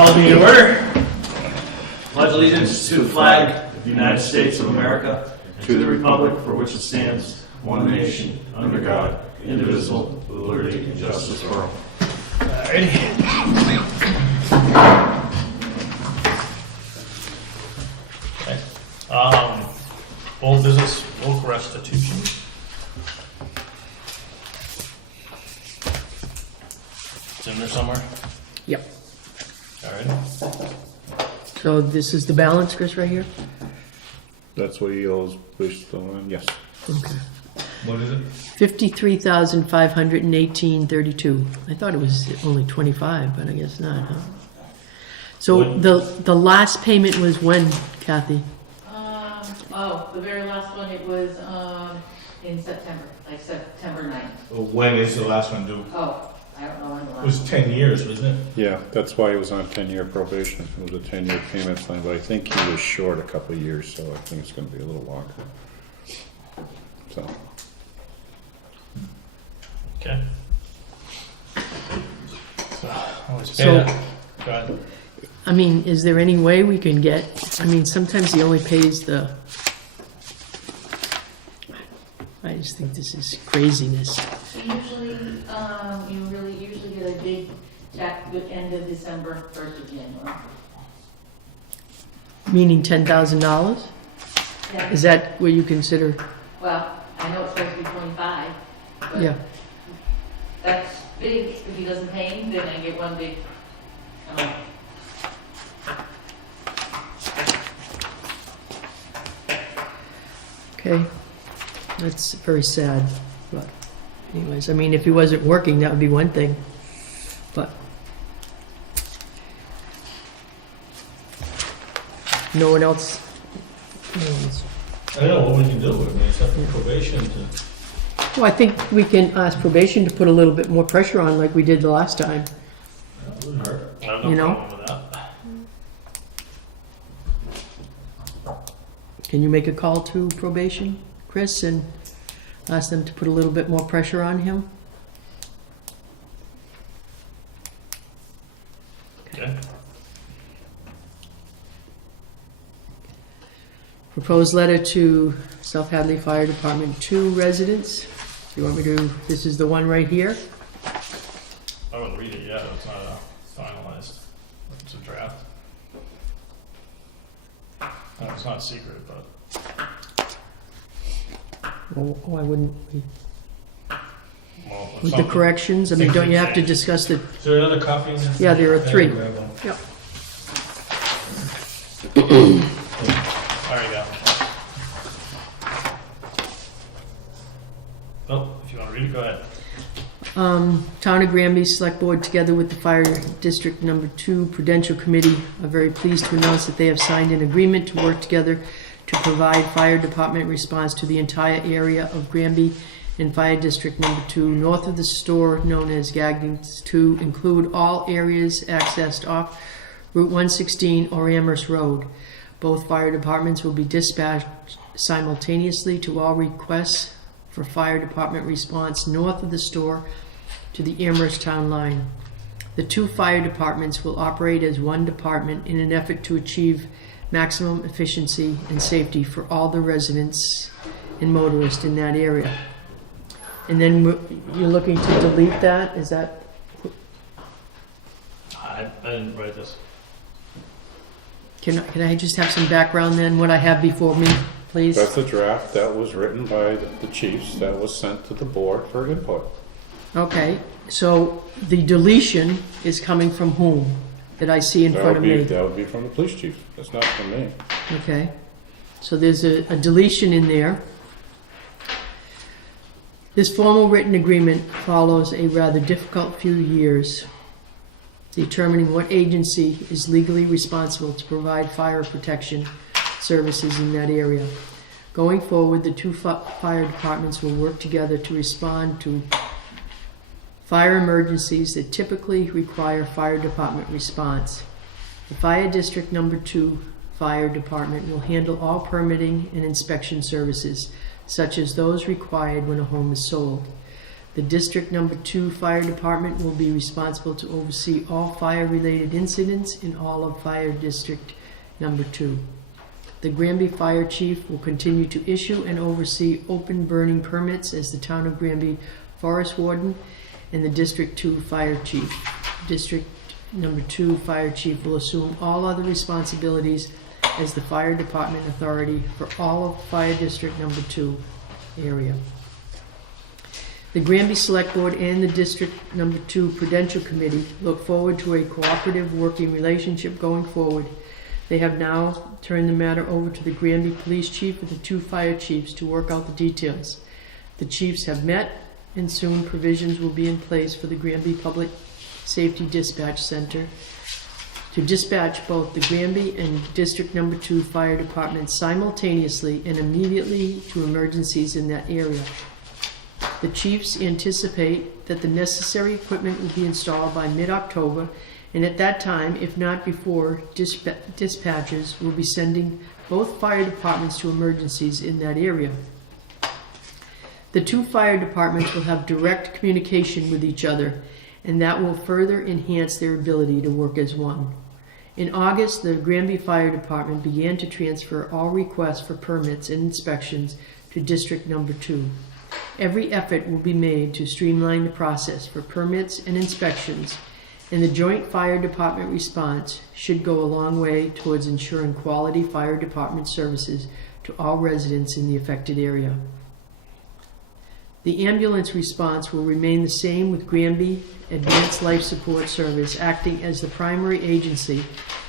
Call me to order. Pledge allegiance to the flag of the United States of America, to the republic for which it stands, one nation, under God, indivisible, with liberty and justice for all. Alrighty. Okay. Old business woke restitution. It's in there somewhere. Yep. Alright. So this is the balance, Chris, right here? That's what he owes based on, yes. Okay. What is it? 53,518.32. I thought it was only 25, but I guess not, huh? So When? the last payment was when, Kathy? The very last one, it was, in September, like September 9th. When is the last one due? Oh, I don't know when the It last. was 10 years, wasn't it? Yeah, that's why he was on 10-year probation. It was a 10-year payment plan, but I think he was short a couple of years, so I think it's gonna be a little longer. So, Okay. Always pay So- that. Go ahead. I mean, is there any way we can get, I mean, sometimes he only pays the, I just think this is craziness. Usually, you really usually get a big check at the end of December, 1st of January. Meaning $10,000? Yeah. Is that what you consider? Well, I know it's supposed to be 25, but Yeah. that's big. If he doesn't pay him, then I get one big amount. Okay. That's very sad, but anyways, I mean, if he wasn't working, that would be one thing, but no one else. No one else. I don't know what we can do. I mean, it's up for probation to. Well, I think we can ask probation to put a little bit more pressure on like we did the last time. That wouldn't hurt. I have no You know? problem with that. Can you make a call to probation, Chris, and ask them to put a little bit more pressure on him? Okay. Proposed letter to South Hadley Fire Department 2 residents. Do you want me to, this is the one right here? I wouldn't read it yet. It's not finalized. It's a draft. No, it's not secret, but Well, why wouldn't we? well, it's With the something- corrections, I mean, things don't you can have to change. discuss the, Is there another copy in there? Yeah, there are 3. grab one. Yep. I already got one. Oh, if you want to read it, go ahead. Town of Granby Selectboard, together with the Fire District Number 2 Prudential Committee, are very pleased to announce that they have signed an agreement to work together to provide fire department response to the entire area of Granby and Fire District Number 2, north of the store known as Gagnon's, to include all areas accessed off Route 116 or Amherst Road. Both fire departments will be dispatched simultaneously to all requests for fire department response north of the store to the Amherst town line. The 2 fire departments will operate as one department in an effort to achieve maximum efficiency and safety for all the residents and motorists in that area. And then you're looking to delete that? Is that? I didn't write this. Can I just have some background then, what I have before me, please? that's a draft that was written by the chiefs that was sent to the board for input. Okay, so the deletion is coming from whom? That I see in front of me? That would be from the police chief. That's not from me. Okay, so there's a deletion in there. This formal written agreement follows a rather difficult few years determining what agency is legally responsible to provide fire protection services in that area. Going forward, the 2 fire departments will work together to respond to fire emergencies that typically require fire department response. The Fire District Number 2 Fire Department will handle all permitting and inspection services, such as those required when a home is sold. The District Number 2 Fire Department will be responsible to oversee all fire-related incidents in all of Fire District Number 2. The Granby Fire Chief will continue to issue and oversee open burning permits as the Town of Granby Forest Warden, and the District 2 Fire Chief. District Number 2 Fire Chief will assume all other responsibilities as the Fire Department authority for all of Fire District Number 2 area. The Granby Select Board and the District Number 2 Prudential Committee look forward to a cooperative working relationship going forward. They have now turned the matter over to the Granby Police Chief and the 2 Fire Chiefs to work out the details. The chiefs have met, and soon provisions will be in place for the Granby Public Safety Dispatch Center to dispatch both the Granby and District Number 2 Fire Departments simultaneously and immediately to emergencies in that area. The chiefs anticipate that the necessary equipment will be installed by mid-October, and at that time, if not before, dispatchers will be sending both fire departments to emergencies in that area. The 2 fire departments will have direct communication with each other, and that will further enhance their ability to work as one. In August, the Granby Fire Department began to transfer all requests for permits and inspections to District Number 2. Every effort will be made to streamline the process for permits and inspections, and the joint fire department response should go a long way towards ensuring quality fire department services to all residents in the affected area. The ambulance response will remain the same, with Granby Advanced Life Support Service acting as the primary agency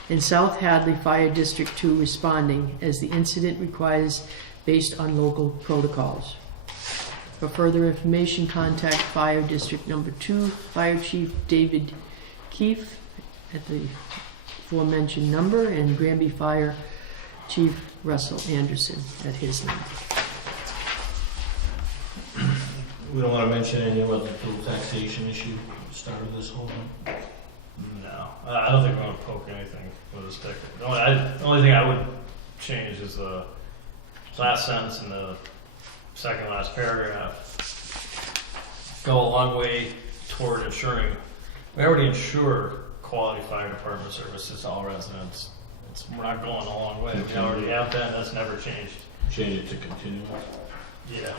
and South Hadley Fire District 2 responding as the incident requires based on local protocols. For further information, contact Fire District Number 2 Fire Chief David Keefe at the aforementioned number, and Granby Fire Chief Russell Anderson at his number. We don't want to mention anything about the dual taxation issue that started this whole thing. No, I don't think we're going to poke anything with a stick. The only thing I would change is the last sentence in the second last paragraph. Go a long way toward ensuring, we already ensure quality fire department services to all residents. We're not going a long way. We already have that, and that's never changed. Change it to continuous. Yeah.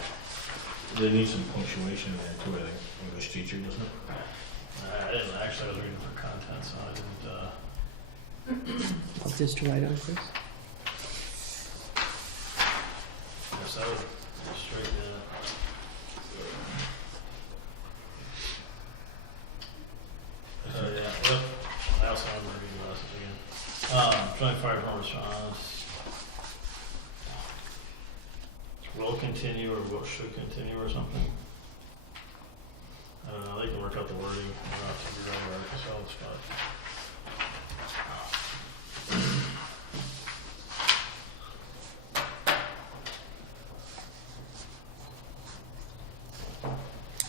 They need some punctuation in there too, I think. English teacher, doesn't it? I didn't, actually, I was reading for content, so I didn't, I'll just write on Chris. guess I would straighten it up. Yeah, yep. I also remember reading the last again. Joint fire department response. Will continue or will should continue or something. I don't know, they can work out the wording. I don't have to rewrite our ourselves, but.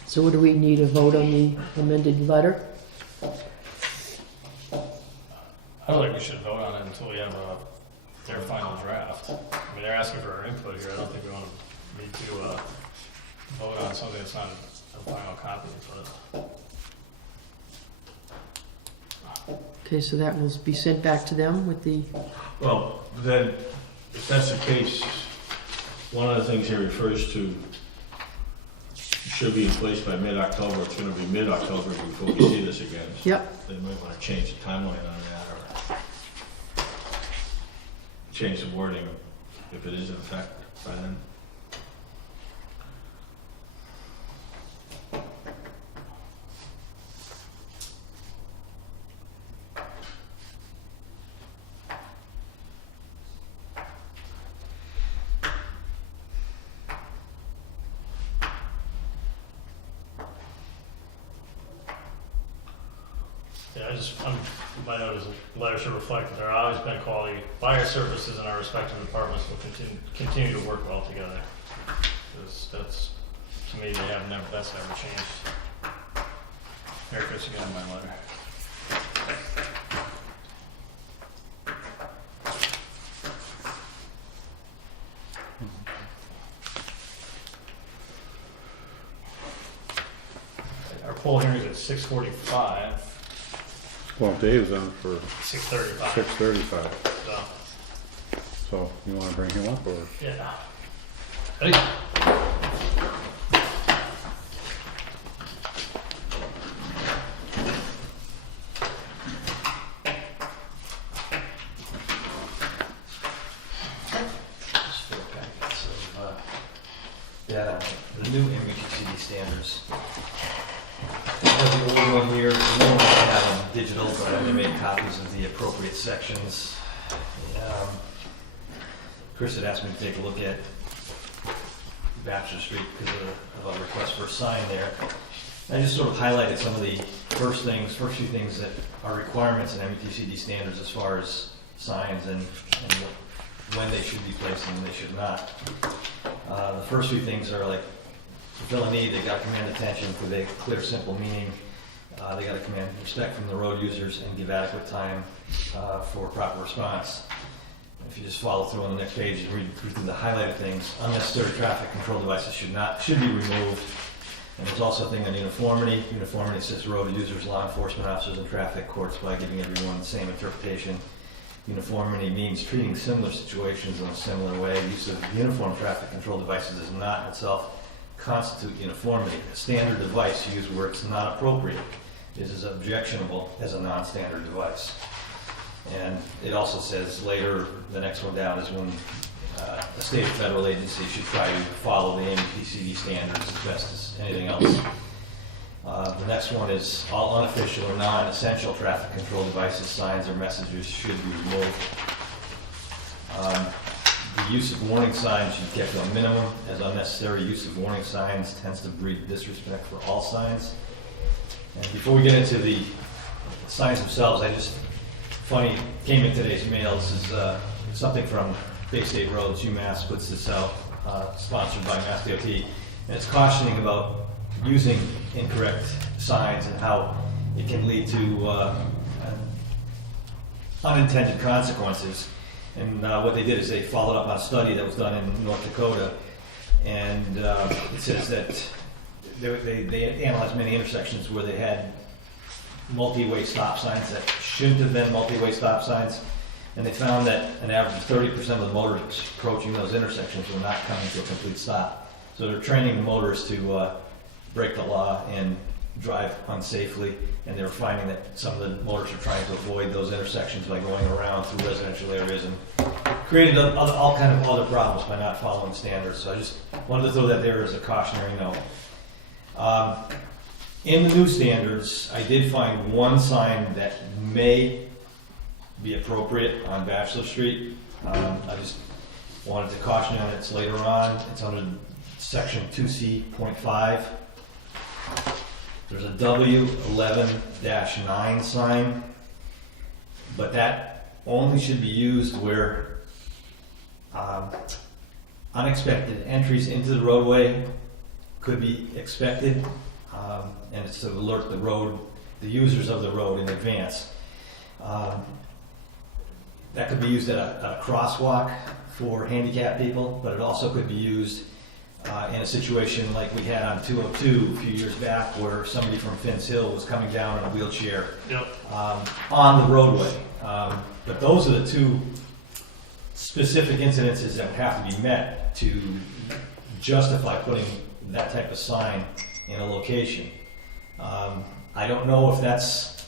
So do we need a vote on the amended letter? I don't think we should vote on it until we have their final draft. I mean, they're asking for our input here. I don't think we need to vote on something that's not a final copy, but. Okay, so that will be sent back to them with the, Well, then, if that's the case, one of the things he refers to should be in place by mid-October. It's gonna be mid-October before we see this again. So Yep. They might wanna change the timeline on that, or change the wording if it is in effect by then. Yeah, my note is the letter should reflect that there have always been quality fire services and our respective departments will continue to work well together. That's, to me, that's never changed. Here, Chris, you got my letter. poll hearing's at 6:45, Well, Dave's on for 6:35. 6:35, So, so you wanna bring him up, or? yeah. Ready? Just 4 packets of data, the new MUTCD standards. I have the old one here, the new one I have them digital, but I only made copies of the appropriate sections. Chris had asked me to take a look at Bachelor Street because of a request for a sign there. I just sort of highlighted some of the first few things that are requirements in MUTCD standards as far as signs and when they should be placed and when they should not. The first few things are like, to fill a need, they got to command attention to the clear, simple meaning. They got to command respect from the road users and give adequate time for proper response. If you just follow through on the next page and read through the highlighted things, unnecessary traffic control devices should be removed. And there's also a thing on uniformity. Uniformity assists road users, law enforcement officers, and traffic courts by giving everyone the same interpretation. Uniformity means treating similar situations in a similar way. Use of uniform traffic control devices does not in itself constitute uniformity. A standard device used where it's not appropriate is as objectionable as a non-standard device. And it also says later, the next one down is when a state or federal agency should try to follow the MUTCD standards as best as anything else. The next one is all unofficial or non-essential traffic control devices, signs, or messages should be removed. The use of warning signs should be kept to a minimum, as unnecessary use of warning signs tends to breed disrespect for all signs. And before we get into the signs themselves, funny, came in today's mail. This is something from Bay State Roads. UMass puts this out, sponsored by Mass DOT. And it's cautioning about using incorrect signs and how it can lead to unintended consequences. And what they did is they followed up on a study that was done in North Dakota. And it says that they analyzed many intersections where they had multi-way stop signs that shouldn't have been multi-way stop signs, and they found that an average of 30% of the motorists approaching those intersections were not coming to a complete stop. So they're training the motorists to break the law and drive unsafely, and they're finding that some of the motorists are trying to avoid those intersections by going around through residential areas and created all kind of other problems by not following standards. So I just wanted to throw that there as a cautionary note. In the new standards, I did find one sign that may be appropriate on Bachelor Street. I just wanted to caution on it. It's later on. It's under section 2C.5. There's a W11-9 sign, but that only should be used where unexpected entries into the roadway could be expected. And it's to alert the users of the road in advance. That could be used at a crosswalk for handicapped people, but it also could be used in a situation like we had on 202 a few years back, where somebody from Finn's Hill was coming down in a wheelchair on the roadway. But those are the two specific incidences that would have to be met to justify putting that type of sign in a location. I don't know if that's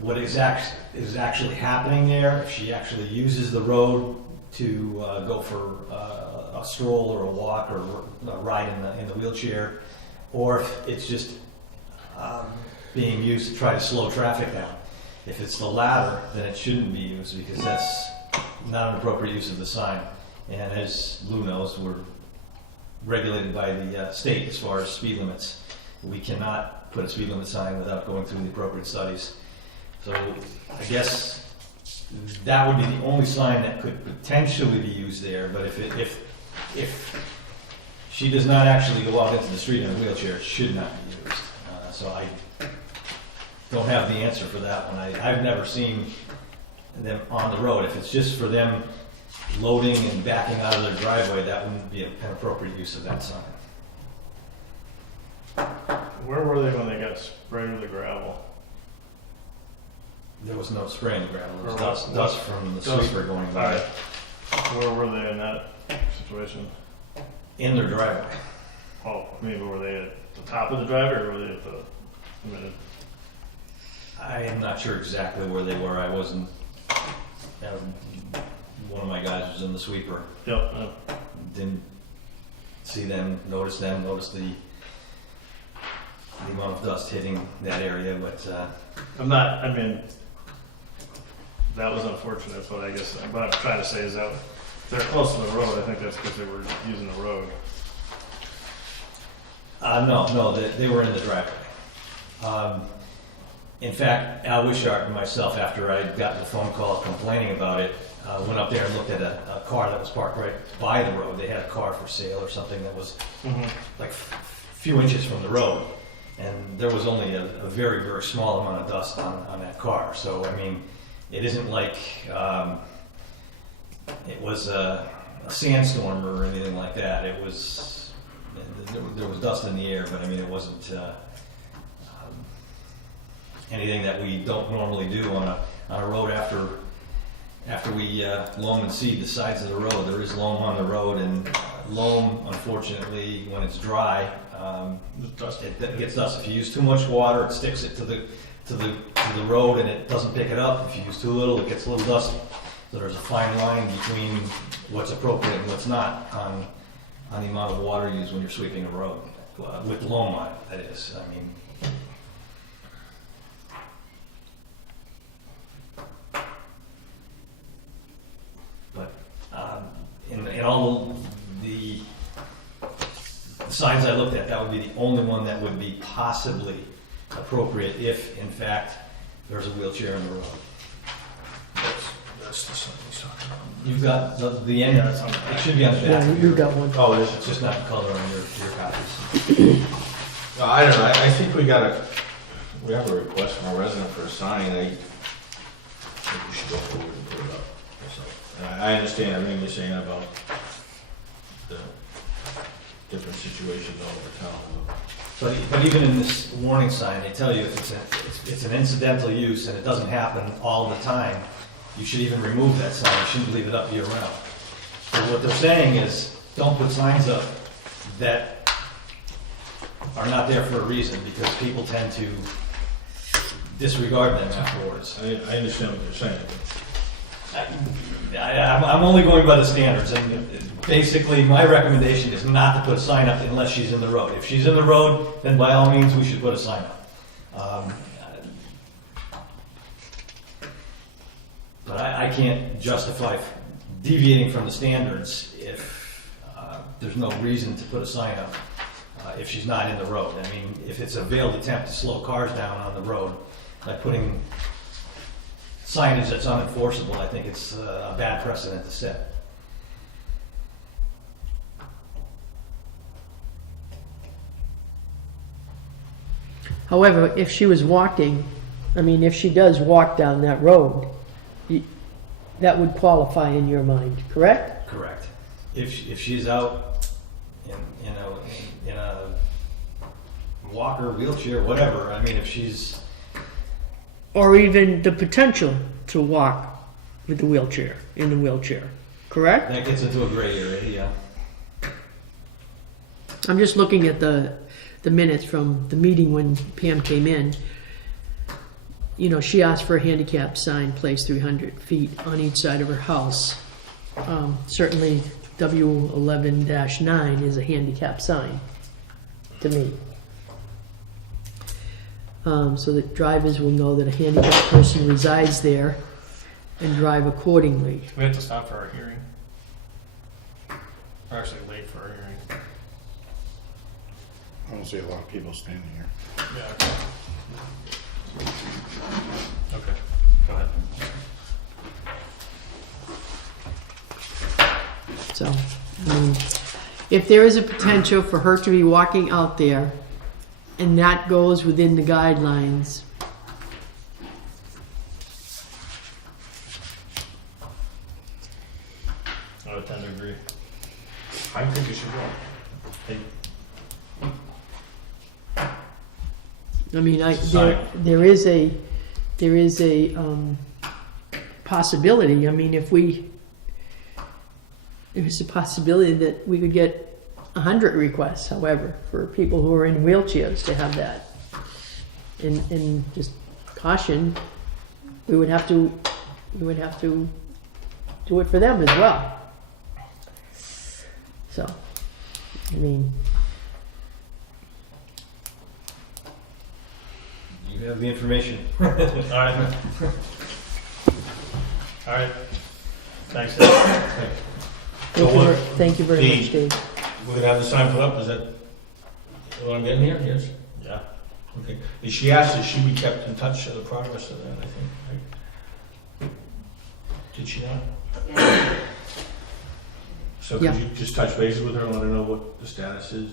what is actually happening there, if she actually uses the road to go for a stroll or a walk or a ride in the wheelchair, or if it's just being used to try to slow traffic down. If it's the latter, then it shouldn't be used, because that's not an appropriate use of the sign. And as Lou knows, we're regulated by the state as far as speed limits. We cannot put a speed limit sign without going through the appropriate studies. So I guess that would be the only sign that could potentially be used there. But if she does not actually go out into the street in a wheelchair, it should not be used. So I don't have the answer for that one. I've never seen them on the road. If it's just for them loading and backing out of their driveway, that wouldn't be an appropriate use of that sign. Where were they when they got sprayed with the gravel? There was no spraying gravel, there was Or dust, what- dust from the dust. sweeper going by Alright. Where were they in that situation? in their driveway. Oh, maybe were they at the top of the driveway or were they at the, I mean, I am not sure exactly where they were, I wasn't, one of my guys was in the sweeper, yep, didn't see them, notice the amount of dust hitting that area, but, I'm not, I mean, that was unfortunate, but I guess, what I'm trying to say is that if they're close to the road, I think that's because they were using the road. no, they were in the driveway. In fact, Al Wishart and myself, after I'd gotten the phone call complaining about it, went up there and looked at a car that was parked right by the road. They had a car for sale or something that was like a few inches from the road. And there was only a very, very small amount of dust on that car. So, I mean, it isn't like it was a sandstorm or anything like that. It was, there was dust in the air, but I mean, it wasn't anything that we don't normally do on a road after we loam and seed the sides of the road. There is loam on the road, and loam, unfortunately, when it's dry, it gets dust. If you use too much water, it sticks it to the road and it doesn't pick it up. If you use too little, it gets a little dusty. So there's a fine line between what's appropriate and what's not on the amount of water used when you're sweeping a road, with loam on it, that is. I mean, but in all the signs I looked at, that would be the only one that would be possibly appropriate if, in fact, there's a wheelchair in the road. That's the sign he's talking about. You've got the end, Yeah, it's on the back. it should be on the back. Yeah, of you your- got one. Oh, it is? It's just not the color on your copies. No, I don't know, I think we have a request from a resident for a sign, I think we should go forward and put it up. So, and I understand everything you're saying about the different situations all over town. But even in this warning sign, they tell you if it's an incidental use and it doesn't happen all the time, you should even remove that sign. You shouldn't leave it up year round. So what they're saying is, don't put signs up that are not there for a reason, because people tend to disregard them afterwards. I understand what you're saying. I'm only going by the standards, and basically, my recommendation is not to put a sign up unless she's in the road. If she's in the road, then by all means, we should put a sign up. But I can't justify deviating from the standards if there's no reason to put a sign up if she's not in the road. I mean, if it's a veiled attempt to slow cars down on the road by putting signage that's unenforceable, I think it's a bad precedent to set. However, if she was walking, I mean, if she does walk down that road, that would qualify in your mind, correct? Correct. If she's out in a walker, wheelchair, whatever, I mean, if she's, Or even the potential to walk with the wheelchair, in the wheelchair, correct? that gets into a gray area, yeah. I'm just looking at the minutes from the meeting when Pam came in. You know, she asked for a handicap sign placed 300 feet on each side of her house. Certainly W11-9 is a handicap sign to me. So that drivers will know that a handicapped person resides there and drive accordingly. We have to stop for our hearing. We're actually late for our hearing. I don't see a lot of people standing here. Yeah. Okay, go ahead. So, if there is a potential for her to be walking out there, and that goes within the guidelines, I would tend to agree. I think it should go. I mean, Sign. there is a possibility. I mean, there's a possibility that we could get 100 requests, however, for people who are in wheelchairs to have that. And just caution, we would have to do it for them as well. So, I mean, You have the information. All right. All right. Thanks, Dave. thank you very much, Dave. We're gonna have the sign put up, is that what I'm getting here? Yes? Yeah. Okay. And she asked if she be kept in touch of the progress of that, I think, right? Did she not? So Yeah. could you just touch bases with her and let her know what the status is?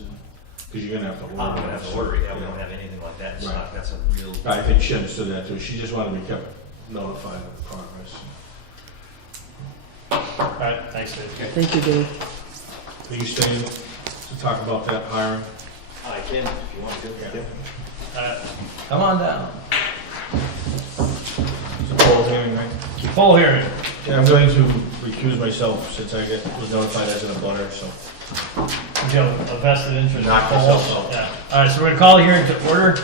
Because you're gonna have to order. I'm gonna have to order it, yeah, we Yeah. don't have anything like that in Right. stock, that's a real. I think she understood that too. She just wanted to be kept notified of the progress. All right. Thanks, Dave. Thank you, Dave. Are you staying to talk about that hiring? I can, if you want to. Come on down. It's a poll hearing, right? Full hearing. Yeah, I'm going to recuse myself since I was notified as an abutter, so. You have a vested interest. Knock in yourself polls. out. Yeah. All right, so we're gonna call the hearing to order.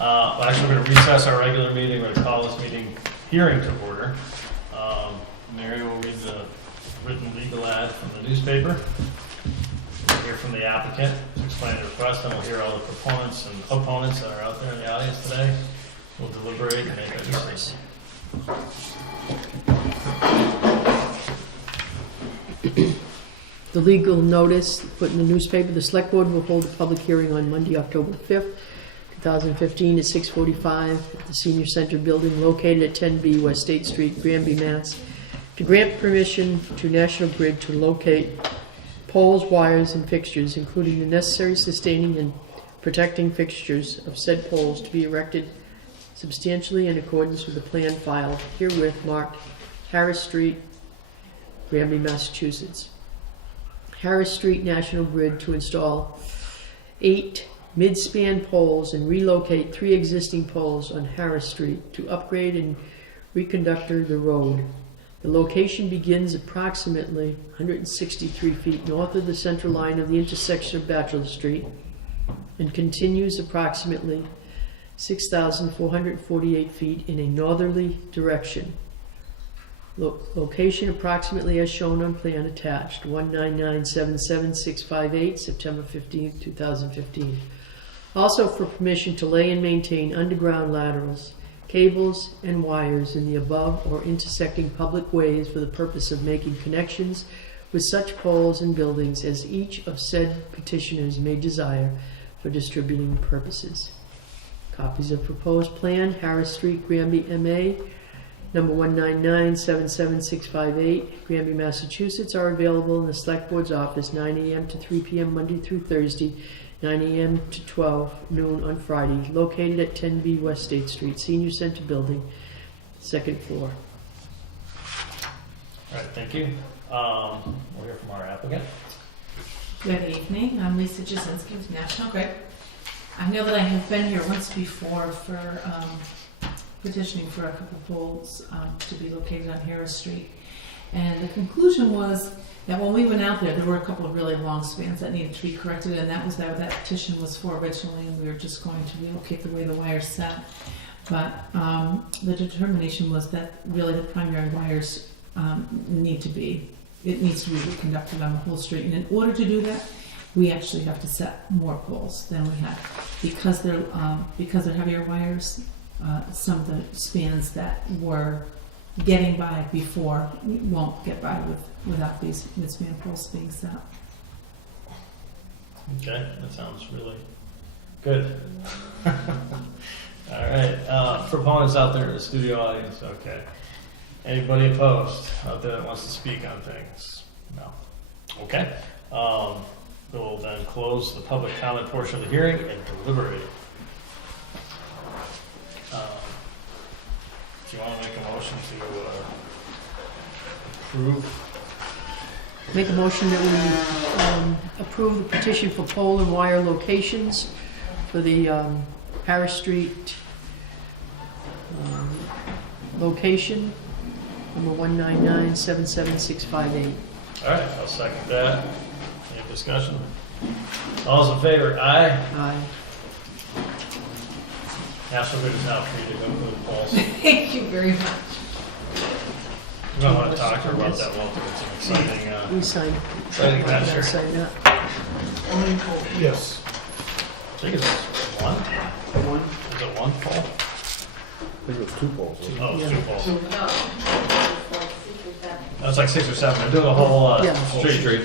Actually, we're gonna recess our regular meeting. We're gonna call this hearing to order. Mary will read the written legal ad from the newspaper. We'll hear from the applicant to explain the request, and we'll hear all the proponents and opponents that are out there in the audience today. We'll deliberate and make a decision. The legal notice put in the newspaper, the Select Board will hold a public hearing on Monday, October 5th, 2015 at 6:45 at the Senior Center Building located at 10B West State Street, Granby, Mass. To grant permission to National Grid to locate poles, wires, and fixtures, including the necessary sustaining and protecting fixtures of said poles to be erected substantially in accordance with the plan filed herewith marked Harris Street, Granby, Massachusetts. Harris Street National Grid to install 8 mid-span poles and relocate 3 existing poles on Harris Street to upgrade and reconductor the road. The location begins approximately 163 feet north of the center line of the intersection of Bachelor Street and continues approximately 6,448 feet in a northerly direction. Location approximately as shown on plan attached, 19977-658, September 15th, 2015. Also for permission to lay and maintain underground laterals, cables, and wires in the above or intersecting public ways for the purpose of making connections with such poles and buildings as each of said petitioners may desire for distributing purposes. Copies of proposed plan, Harris Street, Granby MA, number 19977-658, Granby, Massachusetts, are available in the Select Board's office 9 a.m. to 3 p.m. Monday through Thursday, 9 a.m. to 12 noon on Friday, located at 10B West State Street, Senior Center Building, 2nd floor. All right, thank you. We'll hear from our applicant. Good evening, I'm Lisa Jasinski with National Grid. I know that I have been here once before for petitioning for a couple poles to be located on Harris Street. And the conclusion was that when we went out there were a couple of really long spans that needed to be corrected, and that was what that petition was for originally, and we were just going to relocate the way the wires sat. But the determination was that really the primary wires needs to be reconducted on the whole street. And in order to do that, we actually have to set more poles than we had. Because they're heavier wires, some of the spans that were getting by before won't get by without these mid-span poles being set. Okay, that sounds really good. All right, proponents out there in the studio audience, okay. Anybody opposed out there that wants to speak on things? No. Okay. We'll then close the public comment portion of the hearing and deliberate. Do you want to make a motion to approve? Make a motion that we approve the petition for pole and wire locations for the Parish Street. Location, number 199-77658. All right, I'll second that. Any discussion? All those in favor? Aye. Aye. National Grid is now free to go to the polls. Thank you very much. We don't want to talk to her about that one, but it's an exciting, We signed. exciting venture. Sign up. Yes. I think it's one. One. Is it one poll? I think it was 2 polls. wasn't it? Oh, it's Yeah. 2 polls. No, it's like 6 or 7. That's like 6 or 7. They're doing a whole Yeah. street.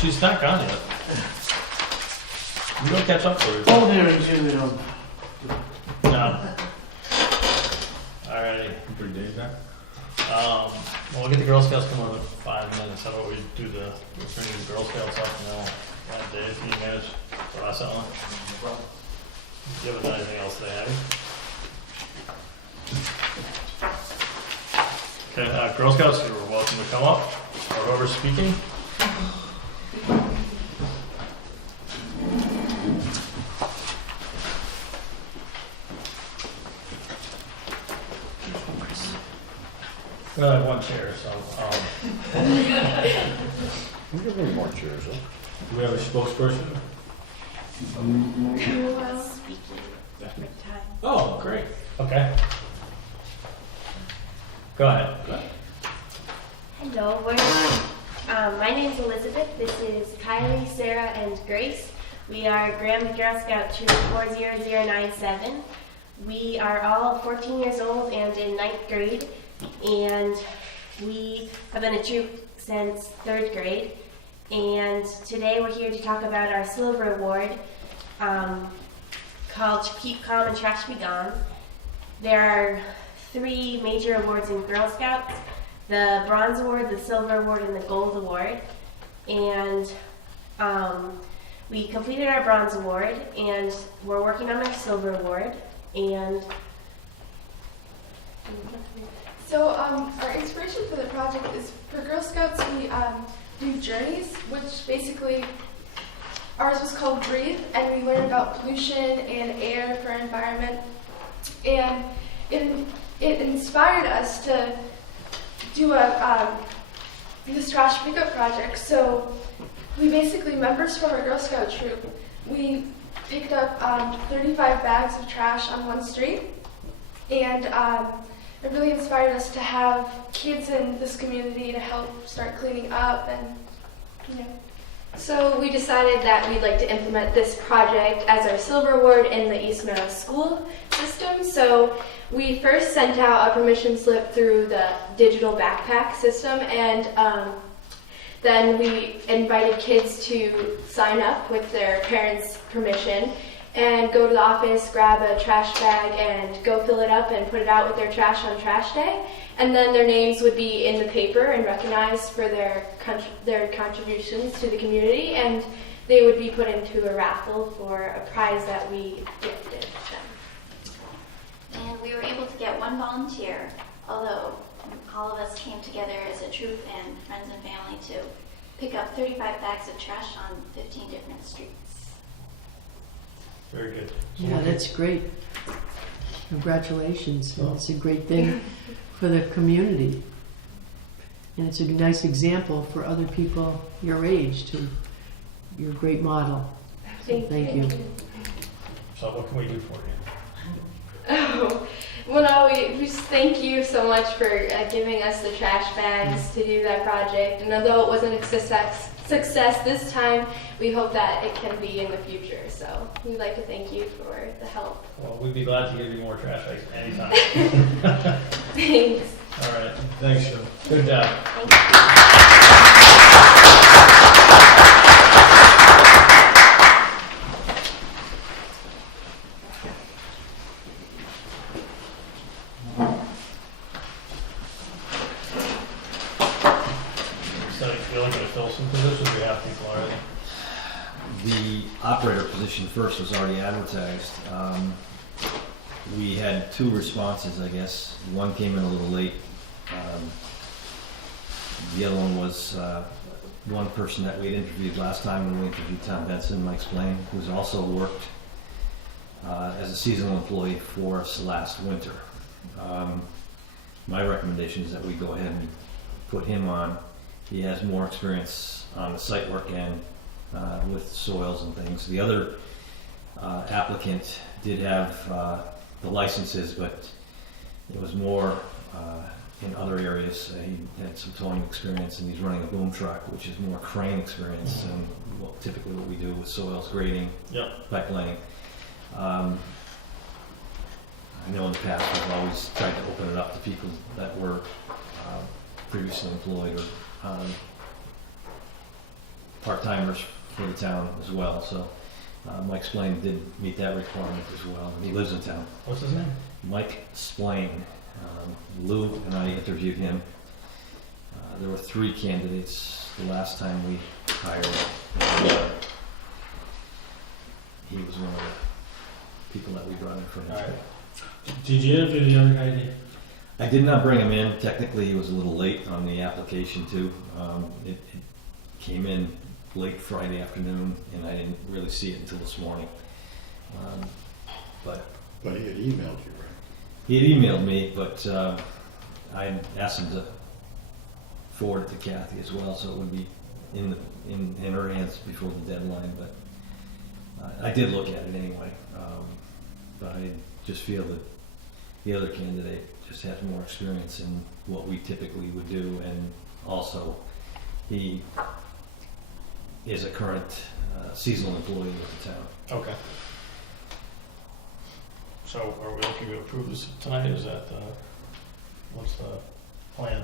She's not gone yet. You go catch up for her. Poll hearings usually don't. No. Alrighty. Pretty days back. Well, we'll get the Girl Scouts come on in 5 minutes. How about we do we'll bring the Girl Scouts up and they'll add Dave, can you manage for us, Ellen? Do you have anything else they have? Okay, Girl Scouts, you're welcome to come up, or whoever's speaking. We only have one chair, so, We can bring more chairs, huh? Do we have a spokesperson? oh, great, okay. Go ahead. Hello, my name is Elizabeth. This is Kylie, Sarah, and Grace. We are Granby Girl Scout Troop 40097. We are all 14 years old and in 9th grade, and we have been a troop since 3rd grade. And today we're here to talk about our Silver Award called Keep Calm and Trash Be Gone. There are 3 major awards in Girl Scouts: the Bronze Award, the Silver Award, and the Gold Award. And we completed our Bronze Award, and we're working on our Silver Award. And so our inspiration for the project is, for Girl Scouts, we do journeys, which basically, ours was called Breathe, and we learn about pollution and air for our environment. And it inspired us to do this trash pickup project. So we basically, members from our Girl Scout troop, we picked up 35 bags of trash on one street, and it really inspired us to have kids in this community to help start cleaning up, and So we decided that we'd like to implement this project as our Silver Award in the East Meadow school system. So we first sent out a permission slip through the digital backpack system, and then we invited kids to sign up with their parents' permission and go to the office, grab a trash bag, and go fill it up and put it out with their trash on trash day. And then their names would be in the paper and recognized for their contributions to the community, and they would be put into a raffle for a prize that we gifted them. And we were able to get one volunteer, although all of us came together as a troop and friends and family to pick up 35 bags of trash on 15 different streets. Very good. Yeah, that's great. Congratulations. It's a great thing for the community. And it's a nice example for other people your age too. You're a great model. So thank you. So what can we do for you? Oh, well, no, we just thank you so much for giving us the trash bags to do that project. And although it wasn't a success this time, we hope that it can be in the future. So we'd like to thank you for the help. Well, we'd be glad to give you more trash bags anytime. Thanks. All right. Thanks, Joe. Good job. Thank you. So you're looking to fill some positions, we have people already. The operator position first was already advertised. We had 2 responses, I guess. One came in a little late. The other one was one person that we had interviewed last time when we interviewed Tom Benson, Mike Splain, who's also worked as a seasonal employee for us last winter. My recommendation is that we go ahead and put him on. He has more experience on the site work end with soils and things. The other applicant did have the licenses, but it was more in other areas. He had some towing experience, and he's running a boom truck, which is more crane experience and typically what we do with soils, grading, pipe laying. I know in the past we've always tried to open it up to people that were previously employed or part-timers for the town as well. So Mike Splain did meet that requirement as well. He lives in town. What's his name? Mike Splain. Lou and I interviewed him. There were 3 candidates the last time we hired. He was one of the people that we brought in for him. All right. Did you interview the other guy? I did not bring him in. Technically, he was a little late on the application too. It came in late Friday afternoon, and I didn't really see it until this morning. But But he had emailed you, right? he had emailed me, but I asked him to forward it to Kathy as well, so it would be in her hands before the deadline. But I did look at it anyway. But I just feel that the other candidate just has more experience in what we typically would do, and also he is a current seasonal employee of the town. Okay. So are we looking to approve this tonight? Is that, what's the plan?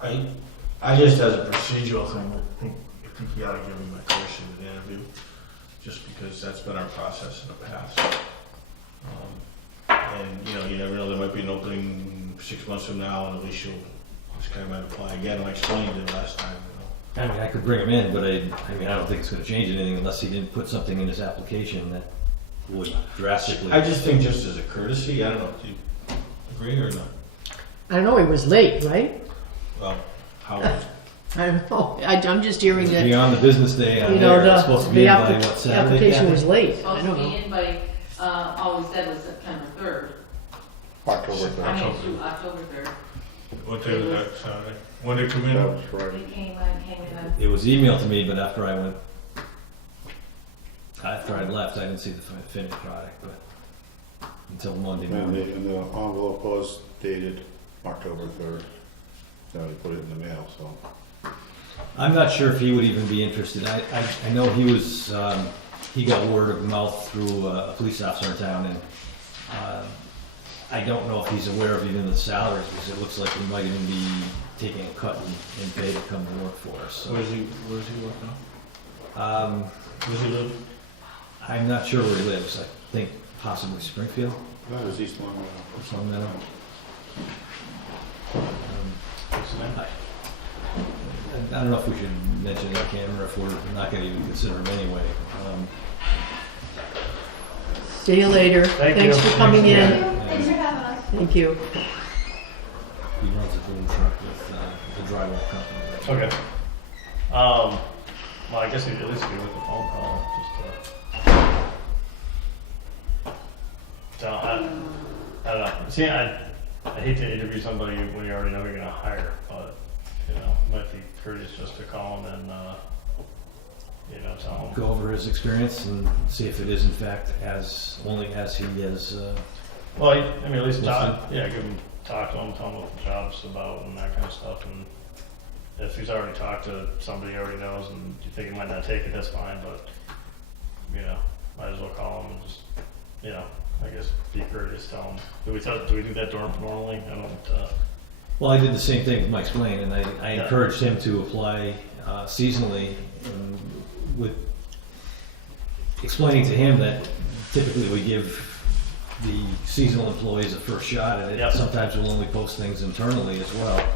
I just as a procedural thing, I think you ought to give me my permission to the interview, just because that's been our process in the past. And, you never know, there might be an opening 6 months from now, and at least this guy might apply again, like I explained it last time, I mean, I could bring him in, but I don't think it's going to change anything unless he didn't put something in his application that would drastically. I just think just as a courtesy, I don't know, do you agree or not? I don't know, he was late, right? Well, how was I don't know. I'm just hearing that, Beyond the business day on you know, there, it's supposed to be in by what, the Saturday? application was late. I Supposed to don't be know. in by, all we said was September 3rd. October I 3rd. mean, to October 3rd. What day was that, Saturday? When did it come in? That was Friday. They came in. It was emailed to me, but after I'd left, I didn't see the finished product, but until Monday And morning. the envelope was dated October 3rd. Now they put it in the mail, so. I'm not sure if he would even be interested. I know he was, he got word of mouth through a police officer in town, and I don't know if he's aware of even the salaries, because it looks like he might even be taking a cut in pay to come to work for us. So, Where's he work now? Where's he live? I'm not sure where he lives. I think possibly Springfield, That was East Long Meadow. or something like that. I don't know if we should mention it on camera, if we're not going to even consider him anyway. See you later. Thank Thanks you. for coming in. Thanks for having us. Thank you. He runs a boom truck with the drywall company. Okay. Well, I guess at least do with the phone call, so I don't know. See, I hate to interview somebody when you already know you're gonna hire, but, it might be courteous just to call them and, tell them. Go over his experience and see if it is in fact only as he is. Well, I mean, at least talk to him, tell him what the job's about and that kind of stuff, and if he's already talked to somebody he already knows and you think he might not take it, that's fine, but, might as well call him and just, I guess be courteous, tell him. Do we do that normally? I don't, Well, I did the same thing with Mike Splain, and I encouraged him to apply seasonally, with explaining to him that typically we give the seasonal employees a first shot at it. Yep. Sometimes we'll only post things internally as well,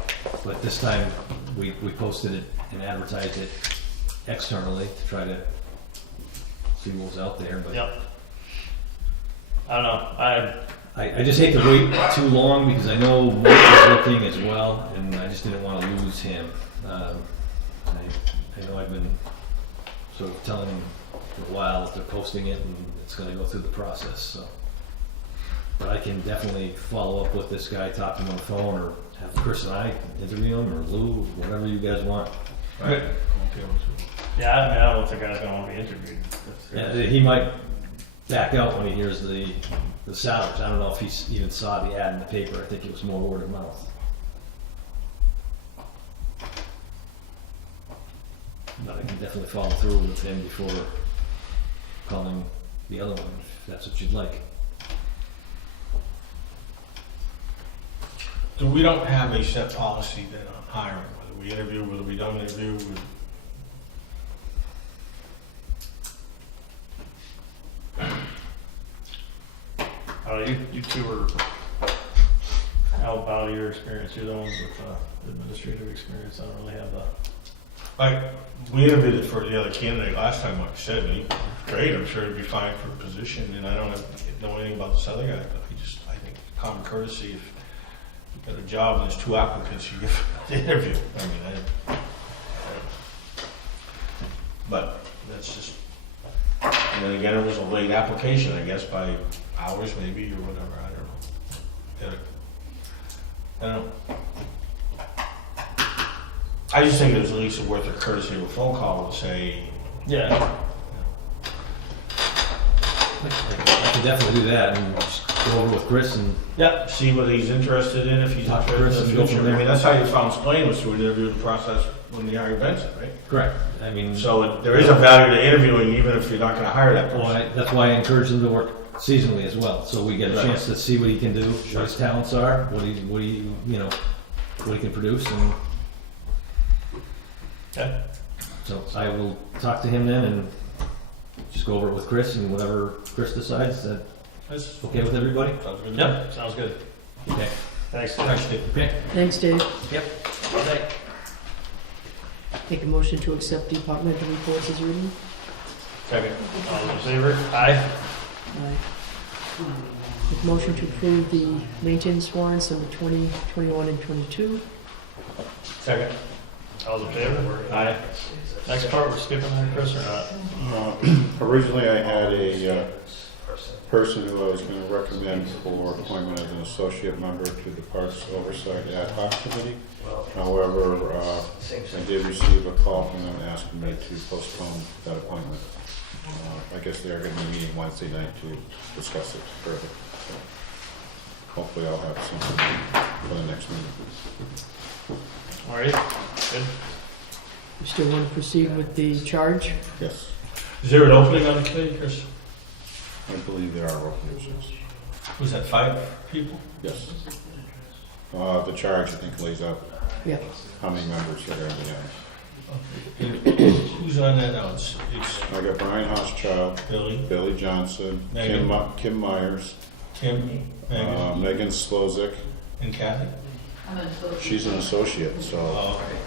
but this time we posted it and advertised it externally to try to see what was out there. But yep. I don't know, I just hate to wait too long because I know Mike is looking as well, and I just didn't want to lose him. I know I've been sort of telling him for a while that they're posting it and it's gonna go through the process, so. But I can definitely follow up with this guy, talk to him on the phone, or have Chris and I interview him, or Lou, whatever you guys want. Right. Yeah, I mean, I don't think I was gonna want to be interviewed. Yeah, he might back out when he hears the salaries. I don't know if he even saw the ad in the paper. I think it was more word of mouth. But I can definitely follow through with him before calling the other one, if that's what you'd like. So we don't have a set policy then on hiring, whether we interview, whether we don't interview. You two are, how about your experience? You're the ones with administrative experience. I don't really have that. We interviewed for the other candidate last time, like I said, and he was great. I'm sure he'd be fine for the position, and I don't know anything about this other guy, but I think common courtesy, if you've got a job and there's 2 applicants, you give the interview. I mean, but that's just, and then again, it was a late application, I guess, by hours maybe, or whatever, I don't know. I don't know. I just think it was at least worth a courtesy of a phone call to say, Yeah. I can definitely do that and just go over with Chris and yeah, see what he's interested in, if he's Talk to interested Chris in and the go future. from I there. mean, that's how you found Splain, was through an interview process when you hired Benson, right? correct. I mean, So there is a value to interviewing, even if you're not gonna hire that well, person. that's why I encourage him to work seasonally as well, so we get a Right. chance to see what he can do, what his talents are, what he what he can produce, and Okay. so I will talk to him then and just go over it with Chris, and whatever Chris decides, is that That's okay with everybody? sounds good. Yep, sounds good. Okay. Thanks. Thanks, Steve. Okay. Thanks, Dave. Yep. Make a motion to accept departmental reports as written. Second. All in favor? Aye. Aye. Make a motion to approve the maintenance warrants number 20, 21, and 22. Second. All in favor? Aye. Next part, we're skipping there, Chris, or not? Originally, I had a person who I was going to recommend for appointment as an associate member to the Parks Oversight Ad Hoc Committee. However, I did receive a call from them asking me to postpone that appointment. I guess they're going to be meeting Wednesday night to discuss it further. So hopefully I'll have something for the next meeting. All right, good. You still want to proceed with the charge? Yes, Is there an opening on the committee, Chris? I believe there are openings, yes. Was that 5 people? Yes. The charge, I think, lays out Yeah. how many members that are in the house. Who's on that now? It's I got Brian Hochschild, Billy, Billy Johnson, Megan. Kim Myers, Tim, Megan, Megan Slozik. and Kathy? I'm an associate. She's an associate, so Oh, okay.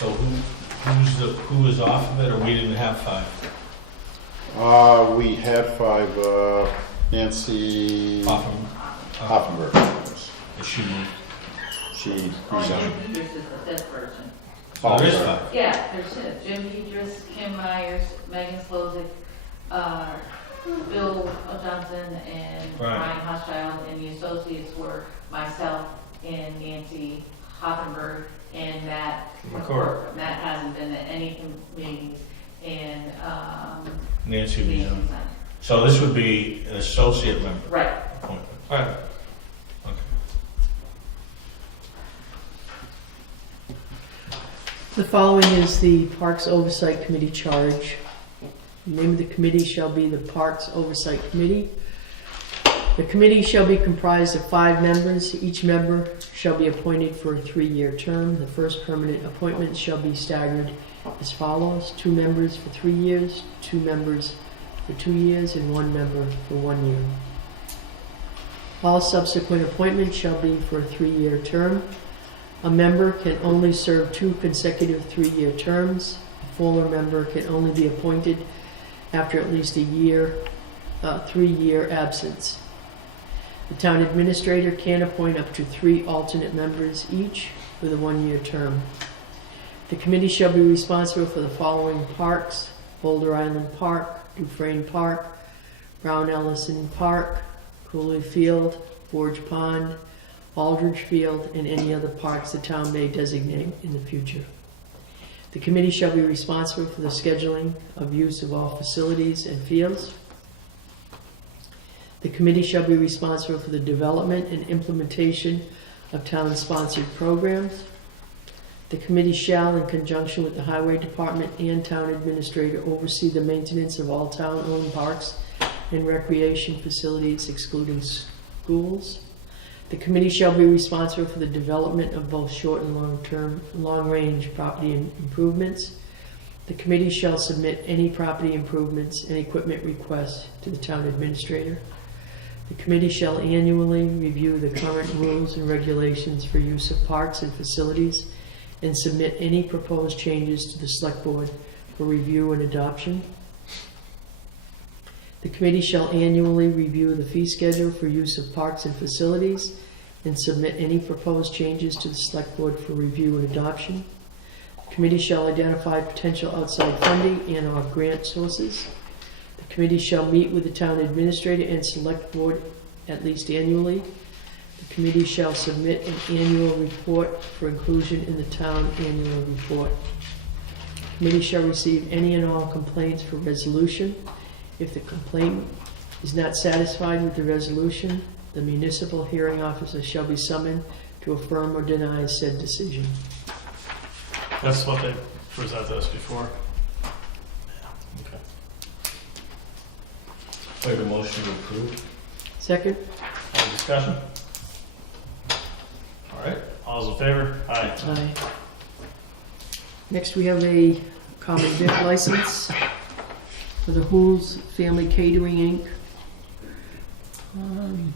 So who is off of it, or we didn't have 5? we had 5. Nancy Hoffenberg. Yes. Is she moved? She Oh, resigned. Jim Peters is the 5th person. So there is sorry. 5. Yeah, there's Jim Peters, Kim Myers, Megan Slozik, Bill Johnson, and Right. Brian Hochschild, and the associates were myself and Nancy Hoffenberg and Matt McCord. Matt hasn't been at any meetings, and Nancy Nancy resigned. signed. So this would be an associate member Right. appointment. All right. Okay. The following is the Parks Oversight Committee charge. The name of the committee shall be the Parks Oversight Committee. The committee shall be comprised of 5 members. Each member shall be appointed for a 3-year term. The first permanent appointment shall be staggered as follows: 2 members for 3 years, 2 members for 2 years, and 1 member for 1 year. All subsequent appointments shall be for a 3-year term. A member can only serve 2 consecutive 3-year terms. A former member can only be appointed after at least a 3-year absence. The town administrator can appoint up to 3 alternate members each with a 1-year term. The committee shall be responsible for the following parks: Boulder Island Park, Dufresne Park, Brown Ellison Park, Cooley Field, Forge Pond, Aldridge Field, and any other parks the town may designate in the future. The committee shall be responsible for the scheduling of use of all facilities and fields. The committee shall be responsible for the development and implementation of town-sponsored programs. The committee shall, in conjunction with the highway department and town administrator, oversee the maintenance of all town-owned parks and recreation facilities excluding schools. The committee shall be responsible for the development of both short and long-range property improvements. The committee shall submit any property improvements and equipment requests to the town administrator. The committee shall annually review the current rules and regulations for use of parks and facilities and submit any proposed changes to the select board for review and adoption. The committee shall annually review the fee schedule for use of parks and facilities and submit any proposed changes to the select board for review and adoption. The committee shall identify potential outside funding and/or grant sources. The committee shall meet with the town administrator and select board at least annually. The committee shall submit an annual report for inclusion in the town annual report. The committee shall receive any and all complaints for resolution. If the complaint is not satisfied with the resolution, the municipal hearing officer shall be summoned to affirm or deny said decision. That's what they presented us before. Okay. Make a motion to approve. Second? Any discussion? All right, all's in favor? Aye. Aye. Next, we have a common vic license for the Hools Family Catering, Inc.,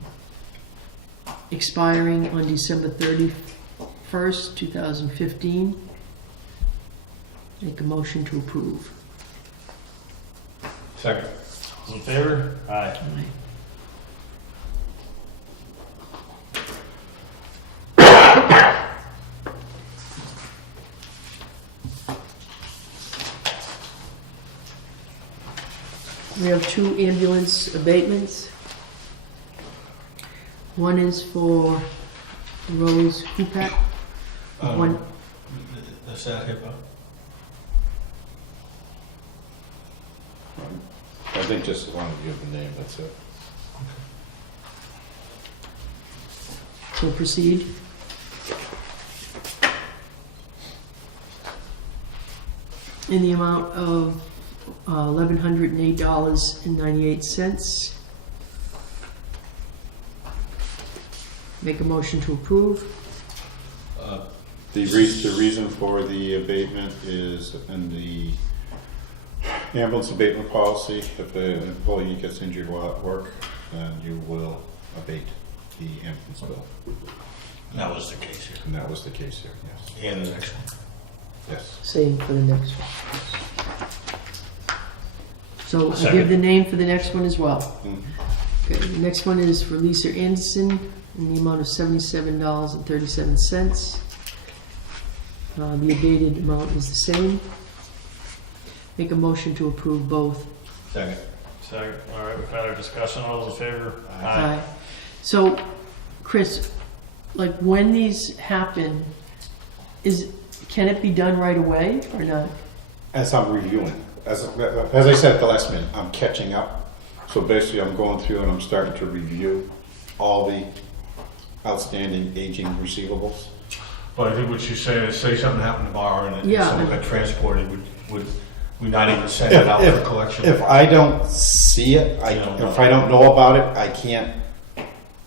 expiring on December 31st, 2015. Make a motion to approve. Second. All's in favor? Aye. Aye. We have two ambulance abatements. One is for Rose Hupak. One, Is that HIPAA? I think just as long as you have the name, that's it. so proceed. In the amount of $1,108.98. Make a motion to approve. The reason for the abatement is in the ambulance abatement policy. If an employee gets injured while at work, then you will abate the ambulance bill. That was the case here. And that was the case here, yes. And the next one. Yes. Same for the next one. So I'll Second. give the name for the next one as well. Mhm. Okay, the next one is for Lisa Anderson in the amount of $77.37. The abated amount is the same. Make a motion to approve both. Second. Second, all right, we've had our discussion, all those in favor? Aye. So, Chris, like when these happen, can it be done right away or not? As I'm reviewing, as I said at the last minute, I'm catching up. So basically, I'm going through and I'm starting to review all the outstanding aging receivables. But I think what you're saying is, say something happened tomorrow and Yeah. someone got transported, would we not even send it out for collection? If I don't see it, if I don't know about it, I can't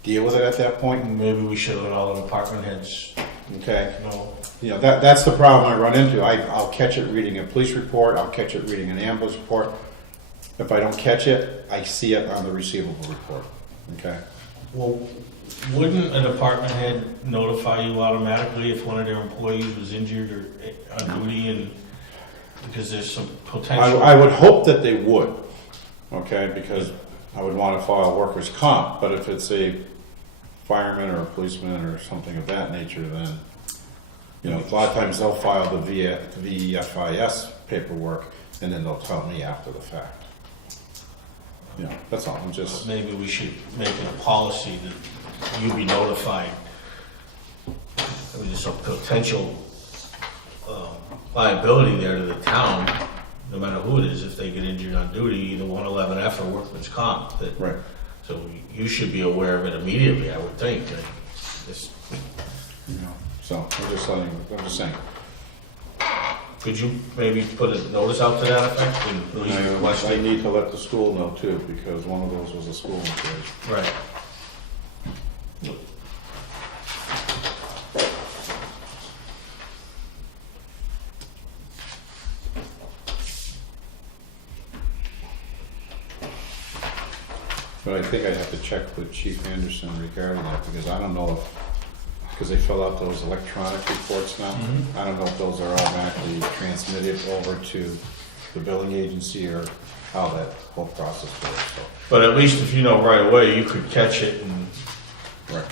deal with it at that point. Maybe we should let all the department heads Okay. know. You know, that's the problem I run into. I'll catch it reading a police report, I'll catch it reading an ambulance report. If I don't catch it, I see it on the receivable report. Okay. Well, wouldn't a department head notify you automatically if one of their employees was injured or on duty, and because there's some potential? I would hope that they would, okay, because I would want to file workers' comp, but if it's a fireman or a policeman or something of that nature, then You know, a lot of times they'll file the VFIS paperwork, and then they'll tell me after the fact. You know, that's all, I'm just, Maybe we should make it a policy that you be notified. I mean, there's some potential liability there to the town, no matter who it is, if they get injured on duty, either 111F or workman's comp. right. So you should be aware of it immediately, I would think. You know, so I'm just saying. Could you maybe put a notice out to that effect? And at least request I it? need to let the school know too, because one of those was a school employee. Right. But I think I'd have to check with Chief Anderson regarding that, because I don't know if, because they fill out those electronic reports now. I don't know if those are automatically transmitted over to the billing agency or how that whole process works, so. But at least if you know right away, you could catch it and Right.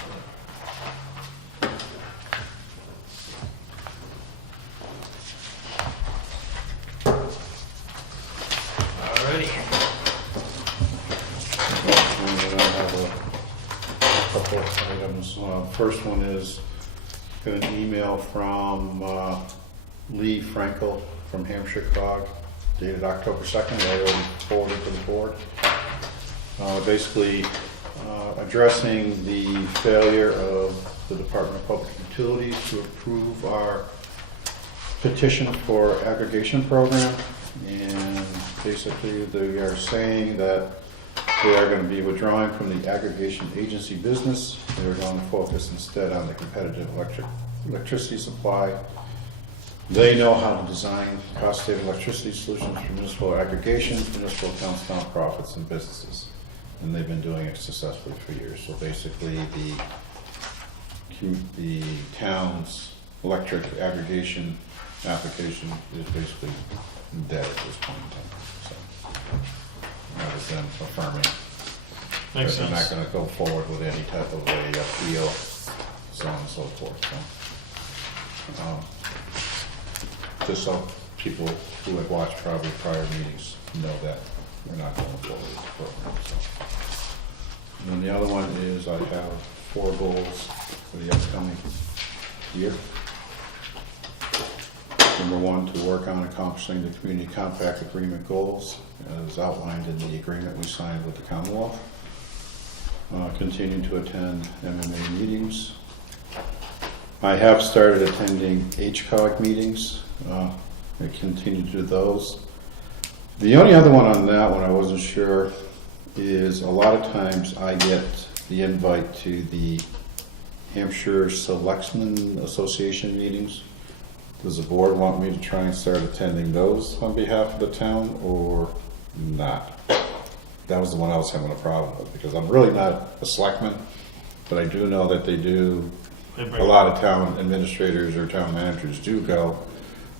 Alrighty. And I have a couple of items. First one is got an email from Lee Frankel from Hampshire Cog, dated October 2nd. I already forwarded to the board. Basically addressing the failure of the Department of Public Utilities to approve our petition for aggregation program. And basically they are saying that they are going to be withdrawing from the aggregation agency business. They're going to focus instead on the competitive electricity supply. They know how to design cost-saving electricity solutions for municipal aggregation, municipal accounts, nonprofits, and businesses. And they've been doing it successfully for years. So basically the town's electric aggregation application is basically dead at this point in time. So that is them affirming Makes that they're not sense. going to go forward with any type of a appeal, so on and so forth. So, just so people who have watched probably prior meetings know that we're not going forward with the program. So. And then the other one is I have 4 goals for the upcoming year. Number 1, to work on accomplishing the community compact agreement goals as outlined in the agreement we signed with the Commonwealth. Continue to attend MMA meetings. I have started attending HCOG meetings. I continue to do those. The only other one on that one I wasn't sure is a lot of times I get the invite to the Hampshire Selectmen Association meetings. Does the board want me to try and start attending those on behalf of the town or not? That was the one I was having a problem with because I'm really not a selectman, but I do know that they do, a lot of town administrators or town managers do go,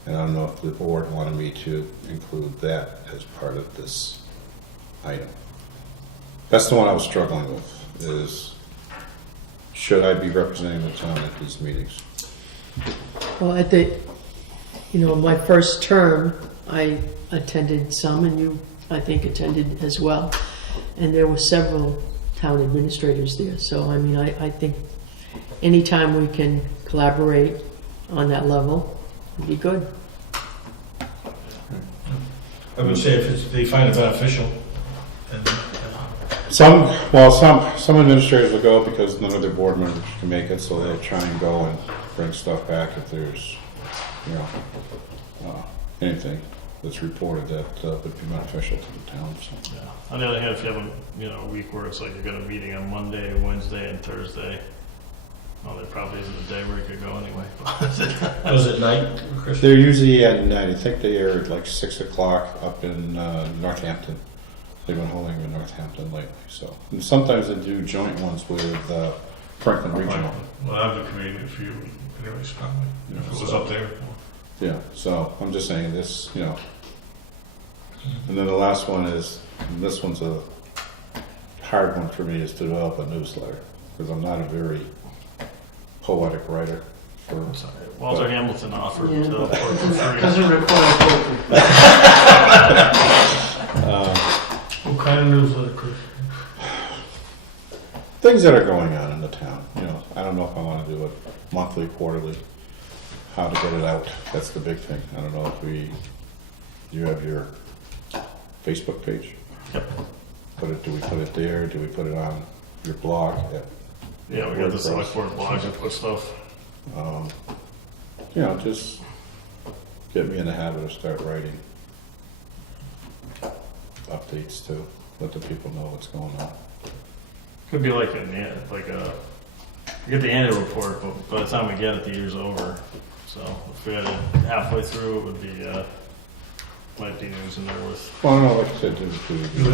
and I don't know if the board wanted me to include that as part of this item. That's the one I was struggling with, is should I be representing the town at these meetings? Well, my first term, I attended some, and you, I think, attended as well. And there were several town administrators there. So, I mean, I think anytime we can collaborate on that level would be good. I would say if they find it beneficial. And Some administrators will go because none of their board members can make it, so they'll try and go and bring stuff back if there's, anything that's reported that would be beneficial to the town. So. Yeah. On the other hand, if you have a week where it's like you've got a meeting on Monday, Wednesday, and Thursday, well, there probably isn't a day where you could go anyway. was it night, Chris? They're usually at night. I think they are at like 6 o'clock up in Northampton. They've been holding them in Northampton lately. So and sometimes they do joint ones with Franklin Regional. Well, that would be convenient for you anyways, probably, if it was up there. Yeah, so I'm just saying this, And then the last one is, and this one's a hard one for me, is to develop a newsletter, because I'm not a very poetic writer. for Sorry, Walter Hamilton offered Yeah. to work for free. Doesn't require paper. What kind of newsletter, Chris? things that are going on in the town. You know, I don't know if I want to do it monthly, quarterly, how to get it out. That's the big thing. I don't know if you have your Facebook page? Yep. Do we put it there? Do we put it on your blog? Yeah, we got the select board blog and put stuff. You know, just get me in the habit of start writing updates to let the people know what's going on. Could be like you get the annual report, but by the time we get it, the year's over. So if we had it halfway through, it would be, might be news in there with. Well, no, like I said, Do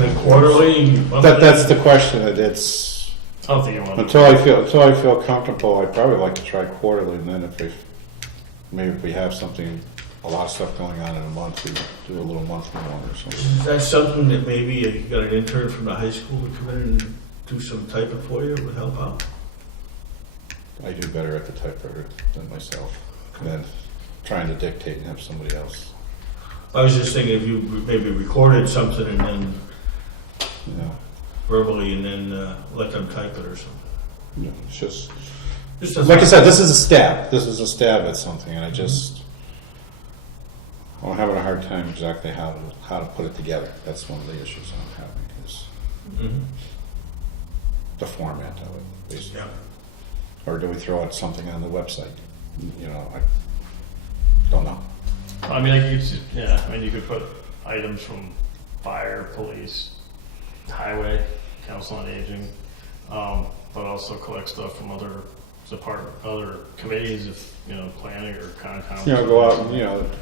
it quarterly, monthly? that's the question. It's I don't think you want until I feel comfortable. I'd probably like to try quarterly, and then if we have something, a lot of stuff going on in a month, we do a little monthly one or something. Is that something that maybe you got an intern from the high school to come in and do some typing for you, would help out? I do better at the typewriter than myself, and then trying to dictate and have somebody else. I was just thinking if you maybe recorded something and then You know, verbally and then let them type it or something. you know, it's just Just like I said. This is a stab. This is a stab at something, and I'm having a hard time exactly how to put it together. That's one of the issues I'm having is Mhm. the format of it, basically. Yeah. Or do we throw out something on the website? You know, I don't know. I mean, you could put items from fire, police, highway, council on aging, but also collect stuff from other committees, if, planning or Concom. You know, go out and,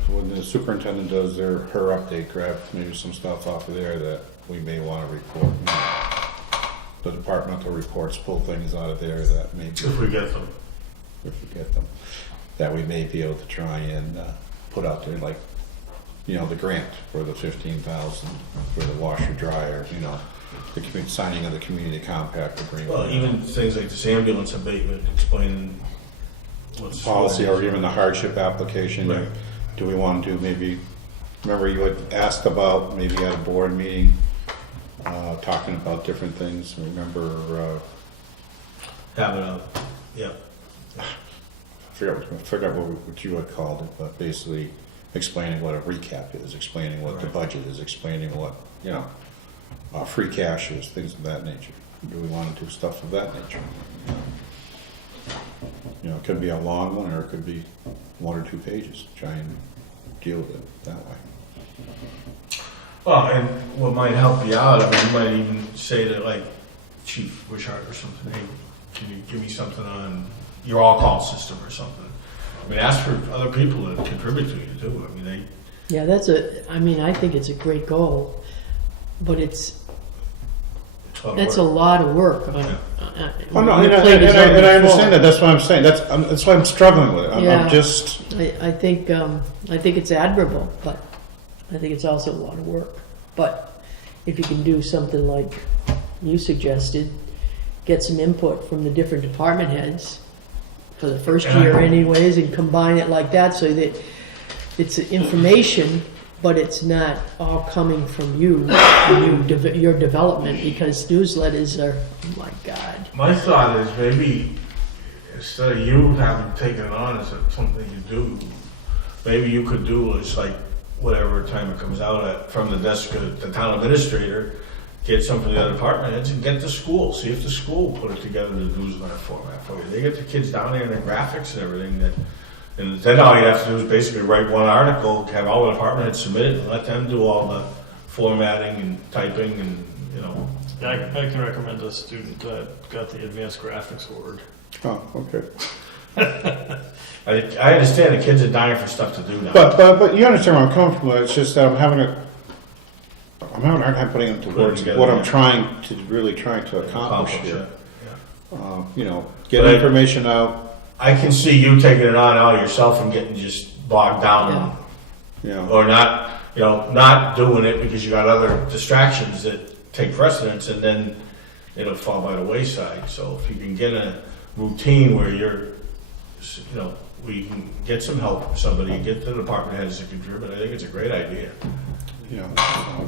when the superintendent does her update, grab maybe some stuff off of there that we may want to report. The departmental reports pull things out of there that maybe, If we get them. that we may be able to try and put out there, like, the grant for the 15,000 for the washer dryer, the signing of the community compact agreement. Well, even things like this ambulance abatement, explaining what's Policy, or even the hardship application. Right. Do we want to do maybe, remember you had asked about maybe at a board meeting, talking about different things. Remember, having a, yeah. I forgot what you had called it, but basically explaining what a recap is, explaining what the Right. budget is, explaining what, free cash is, things of that nature. Do we want to do stuff of that nature? It could be a long one, or it could be 1 or 2 pages. Try and deal with it that way. Well, and what might help you out, you might even say to like Chief Wishart or something, hey, can you give me something on your all-call system or something? Ask for other people to contribute to you too. Yeah, I think it's a great goal, but that's a lot of work. Oh, no, and I understand that. That's what I'm saying. That's why I'm struggling with it. I'm just. I think it's admirable, but I think it's also a lot of work. But if you can do something like you suggested, get some input from the different department heads for the first year anyways, and combine it like that so that it's information, but it's not all coming from you and your development, because newsletters are, oh my God. My thought is maybe instead of you having taken it on as something you do, maybe you could do is like whatever time it comes out at from the desk of the town administrator, get some from the other department heads and get the school. See if the school put it together in the newsletter format for you. They get the kids down there and their graphics and everything. And then all you have to do is basically write one article, have all the department heads submit it, and let them do all the formatting and typing and, Yeah, I can recommend a student that got the advanced graphics award. Oh, okay. I understand the kids are dying for stuff to do now. But you understand where I'm coming from. It's just that I'm having a hard time putting into words together, what I'm yeah. trying to accomplish here. Yeah. Get But information out. I can see you taking it on all yourself and getting just bogged down, or not doing it because you got other distractions that take precedence, and then it'll fall by the wayside. So if you can get a routine where you're you know, we can get some help from somebody, get the department heads to contribute. I think it's a great idea. You know,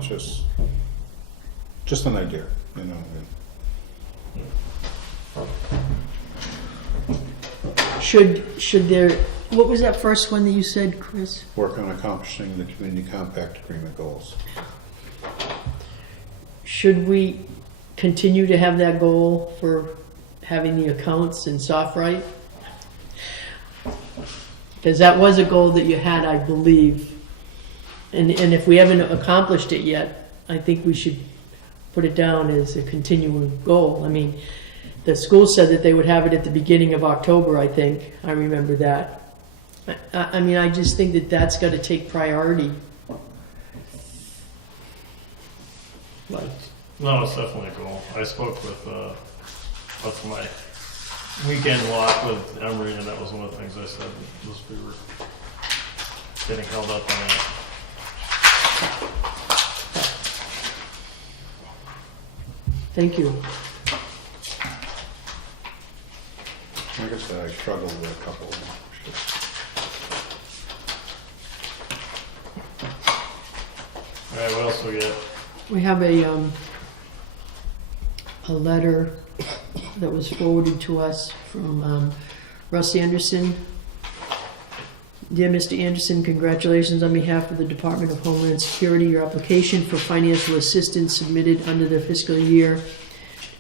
it's just an idea, you know. Should there, what was that first one that you said, Chris? Work on accomplishing the community compact agreement goals. Should we continue to have that goal for having the accounts in SoftWrite? Because that was a goal that you had, I believe. And if we haven't accomplished it yet, I think we should put it down as a continuing goal. I mean, the school said that they would have it at the beginning of October, I think. I remember that. I mean, I just think that that's got to take priority. Like, No, it's definitely a goal. I spoke with, what's my weekend walk with Emery, and that was one of the things I said, was we were getting held up on that. thank you. Like I said, I struggled with a couple of them. All right, what else we got? We have a letter that was forwarded to us from Russ Anderson. Dear Mr. Anderson, congratulations on behalf of the Department of Homeland Security. Your application for financial assistance submitted under the fiscal year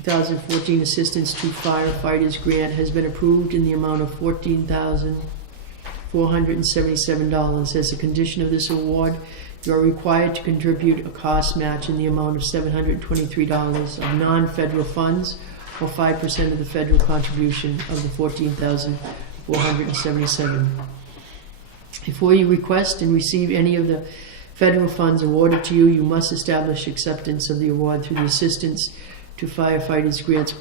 2014 Assistance to Firefighters Grant has been approved in the amount of $14,477. As a condition of this award, you are required to contribute a cost match in the amount of $723 of non-federal funds, or 5% of the federal contribution of the $14,477. Before you request and receive any of the federal funds awarded to you, you must establish acceptance of the award through the Assistance to Firefighters Grant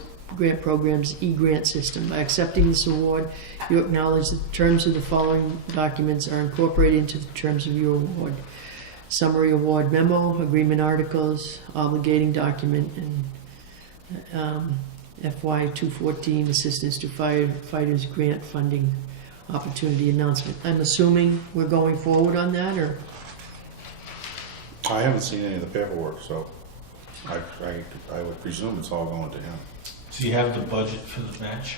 Program's e-grant system. By accepting this award, you acknowledge that the terms of the following documents are incorporated into the terms of your award: summary award memo, agreement articles, obligating document, and FY 214 Assistance to Firefighters Grant Funding Opportunity Announcement. I'm assuming we're going forward on that, or? I haven't seen any of the paperwork, so I would presume it's all going to him. So you have the budget for the match?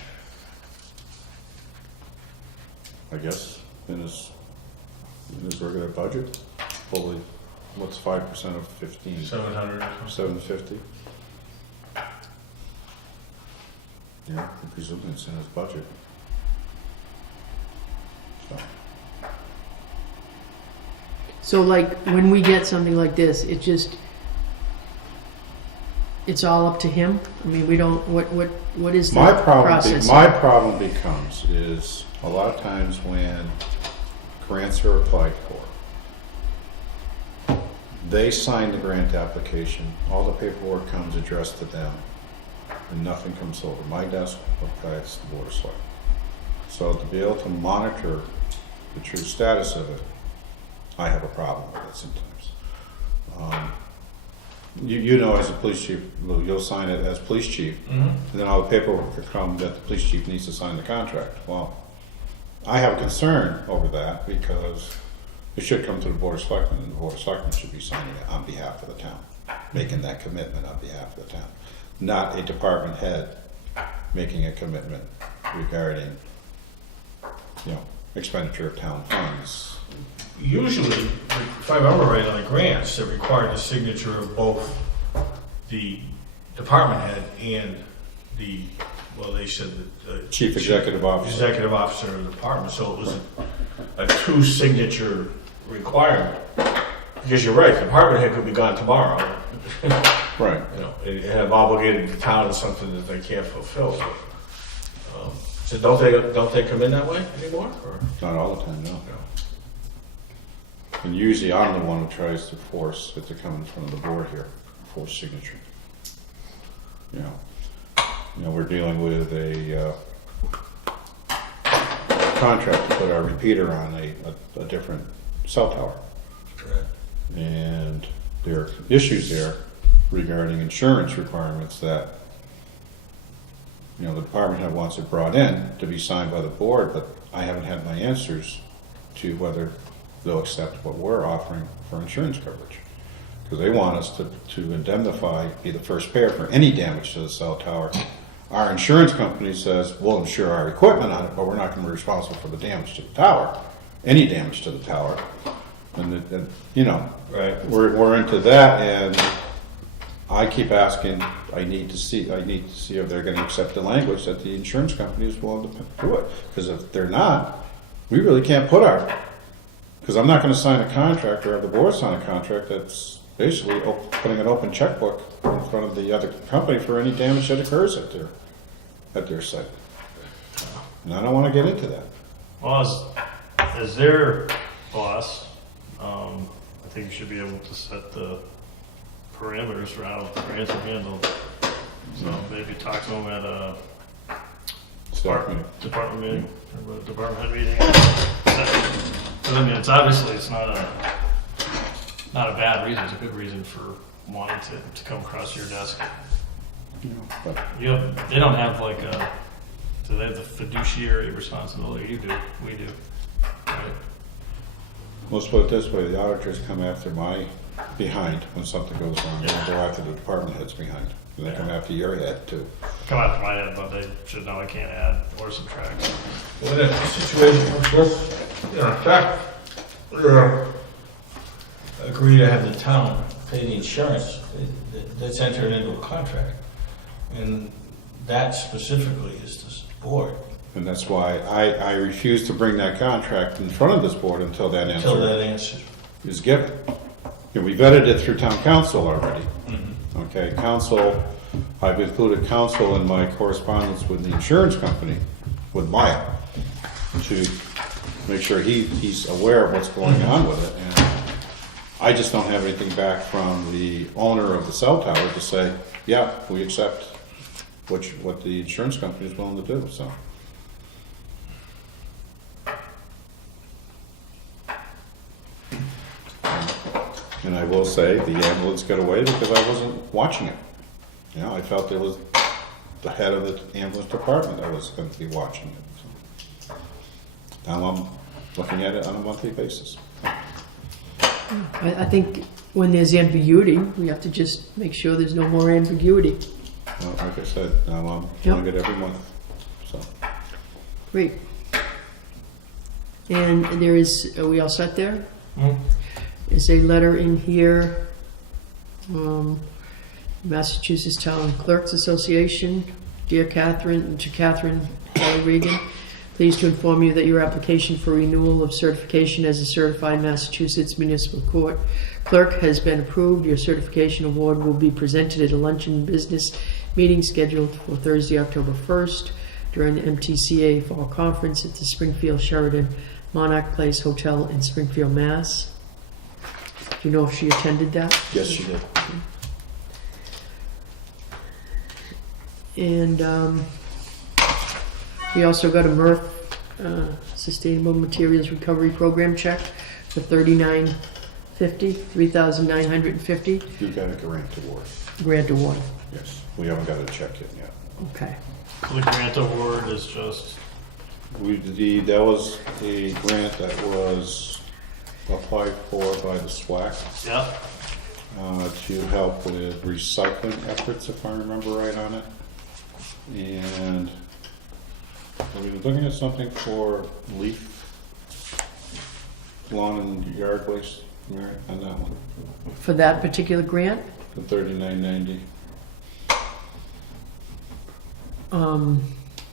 I guess in his regular budget, fully, what's 5% of 15? 700. 750. Yeah, I presume it's in his budget. So like, when we get something like this, it's all up to him? I mean, we don't, what is the process? My problem becomes is a lot of times when grants are applied for, they sign the grant application, all the paperwork comes addressed to them, and nothing comes over my desk or past the Board of Selectmen. So to be able to monitor the true status of it, I have a problem with it sometimes. You know, as a police chief, you'll sign it as police chief, and then all the paperwork will come that the police chief needs to sign the contract. Well, I have a concern over that because it should come to the Board of Selectmen, and the Board of Selectmen should be signing it on behalf of the town, making that commitment on behalf of the town, not a department head making a commitment regarding, expenditure of town funds. Usually, if I remember right, on the grants, it required the signature of both the department head and they said that the Chief Executive Officer. Executive Officer of the department, so it was a two-signature requirement. Because you're right, the department head could be gone tomorrow. Right. And have obligated the town to something that they can't fulfill. So don't they come in that way anymore? Or? Not all the time, no. And usually I'm the one who tries to force it to come in front of the board here, for signature. We're dealing with a contract to put our repeater on a different cell tower. Correct. And there are issues there regarding insurance requirements that, the department head wants it brought in to be signed by the board, but I haven't had my answers to whether they'll accept what we're offering for insurance coverage. Because they want us to indemnify, be the first payer for any damage to the cell tower. Our insurance company says, we'll insure our equipment on it, but we're not going to be responsible for the damage to the tower, any damage to the tower. And you know, Right. we're into that, and I keep asking, I need to see if they're going to accept the language that the insurance company is willing to do it. Because if they're not, we really can't put because I'm not going to sign a contract or have the board sign a contract that's basically putting an open checkbook in front of the other company for any damage that occurs at their site. And I don't want to get into that. Well, as their boss, I think you should be able to set the parameters for how grants are handled. So maybe talk to them at a department meeting, or a department head meeting. I mean, it's obviously, it's not a bad reason, it's a good reason for wanting to come across your desk. But They don't have like do they have the fiduciary responsibility? You do, we do, right? let's put it this way, the auditors come after my behind when something goes wrong. They don't go after the department head's behind. And they come after your head too. Come after my head, but they should know I can't add or subtract. When a situation comes up, in fact, agree to have the town pay the insurance, that's entered into a contract. And that specifically is this board. And that's why I refuse to bring that contract in front of this board until that Until answer that answer. is given. And we vetted it through town council already. Okay, council, I've included council in my correspondence with the insurance company, with Maya, to make sure he's aware of what's going on with it. And I just don't have anything back from the owner of the cell tower to say, yeah, we accept what the insurance company is willing to do, so. And I will say, the ambulance got away because I wasn't watching it. You know, I felt it was the head of the ambulance department that was going to be watching it. So now I'm looking at it on a monthly basis. I think when there's ambiguity, we have to just make sure there's no more ambiguity. Well, like I said, now I'm doing it every month, so. Great. And there is, are we all set there? Is a letter in here, Massachusetts Town Clerks Association, dear Catherine, to Catherine Kelly Regan, pleased to inform you that your application for renewal of certification as a certified Massachusetts municipal court clerk has been approved. Your certification award will be presented at a luncheon business meeting scheduled for Thursday, October 1st during the MTCA Fall Conference at the Springfield Sheraton Monarch Place Hotel in Springfield, Mass. Do you know if she attended that? Yes, she did. And we also got a MRF Sustainable Materials Recovery Program check for $39.50, $3,950 You got a grant award. grant award. Yes, we haven't got a check in yet. Okay. The grant award is just, That was a grant that was applied for by the SWAC yeah, to help with recycling efforts, if I remember right on it. And are we looking at something for leaf, lawn and yard waste, Mary, on that one? For that particular grant, The $39.90.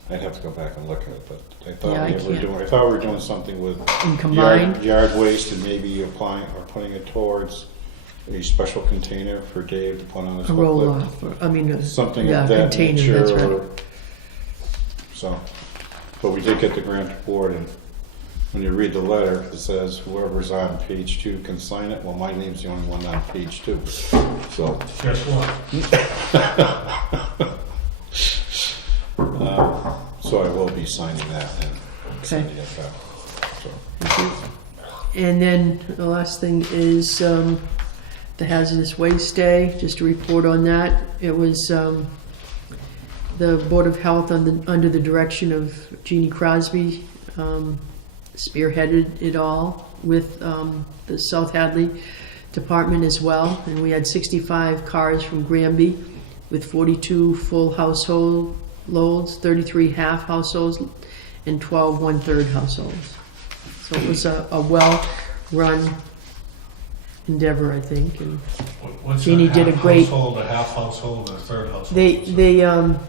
I'd have to go back and look at it, but I thought Yeah, I we were can't. doing something with in combined, yard waste and maybe applying or putting it towards a special container for Dave to put on his a roll forklift. off, I mean, Something yeah, of that container, nature. that's right. So, but we did get the grant award, and when you read the letter, it says whoever's on page 2 can sign it. Well, my name's the only one on page 2. So, Guess what? so I will be signing that and sending it back. So, And then the last thing is the Hazardous Waste Day, just a report on that. It was the Board of Health under the direction of Jeannie Crosby spearheaded it all with the South Hadley department as well. And we had 65 cars from Granby with 42 full household loads, 33 half households, and 12 one-third households. So it was a well-run endeavor, I think. And What's Jeannie a did a half great- household, a half household, and a third household?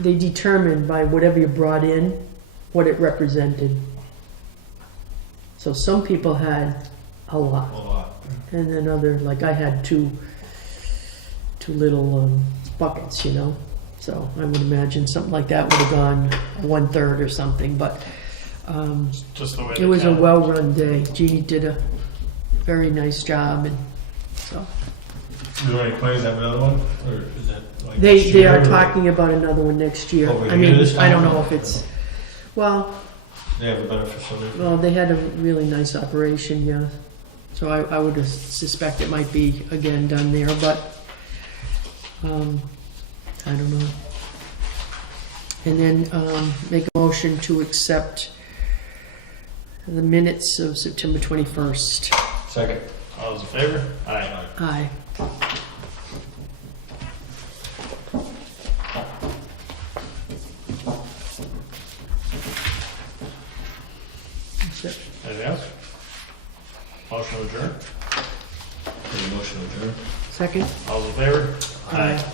They determined by whatever you brought in what it represented. So some people had a lot, A lot. and then other, like I had two little buckets, you know. So I would imagine something like that would have gone 1/3 or something. But Just the way it was a counted. well-run day. Jeannie did a very nice job, and so Is there any plans to have another one, or is that like? they this they year, are or- talking about another one next year. Over I here mean, this I don't time? know if it's well. They have a better facility? Well, they had a really nice operation, yeah. So I would suspect it might be again done there, but I don't know. And then make a motion to accept the minutes of September 21st. Second. All those in favor? Aye. Aye. That's it. Anything else? Motion to adjourn? Any motion to adjourn? Second? All those in favor? Aye.